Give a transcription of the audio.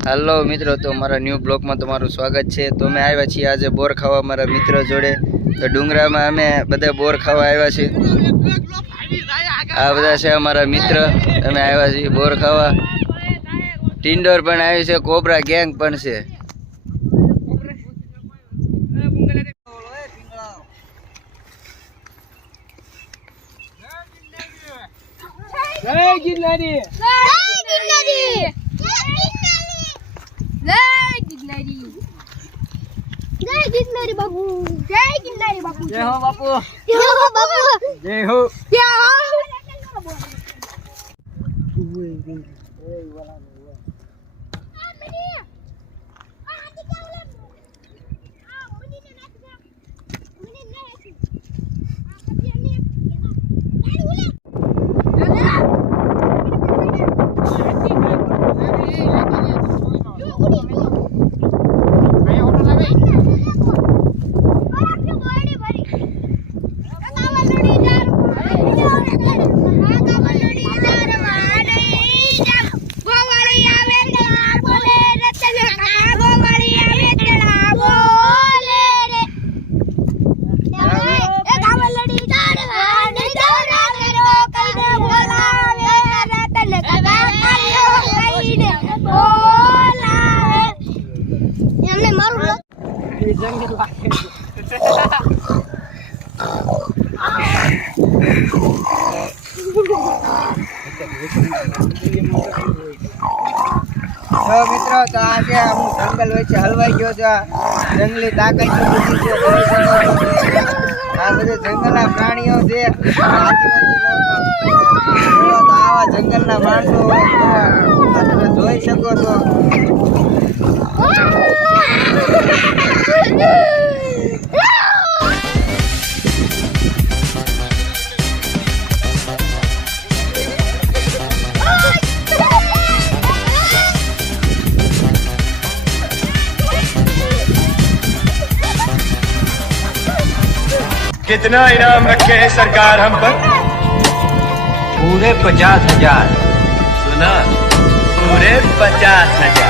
Hello मित्रों, तो मारा न्यू ब्लॉग में तमारू स्वागत है। तो मैं आया छी आज बोर खावा मारा मित्र जोड़े। तो डूंगरा में अमे बधा बोर खावा आया छे। आ बधा छे अमारा मित्र। अमे आया छी बोर खावा। टिंडोर पण आव्यो छे, कोबरा गैंग पण छे। जय गिरनारी, जय गिरनारी, जय गिरनारी, जय गिरनारी बाबू, जय गिरनारी बाबू, जय हो बापू, जय हो बाबू, जय हो। जय हो। तो मित्रों, तो आज हम जंगल वच्चे हलवाई गयो छे। जंगली ताकत आ बधे जंगलना प्राणीओ छे। आदिवासी लोको तो आवा जंगलना माणसो आ તમે જોઈ શકો છો। कितना इनाम रखे है सरकार हम पर? पूरे 50,000। सुना? पूरे 50,000।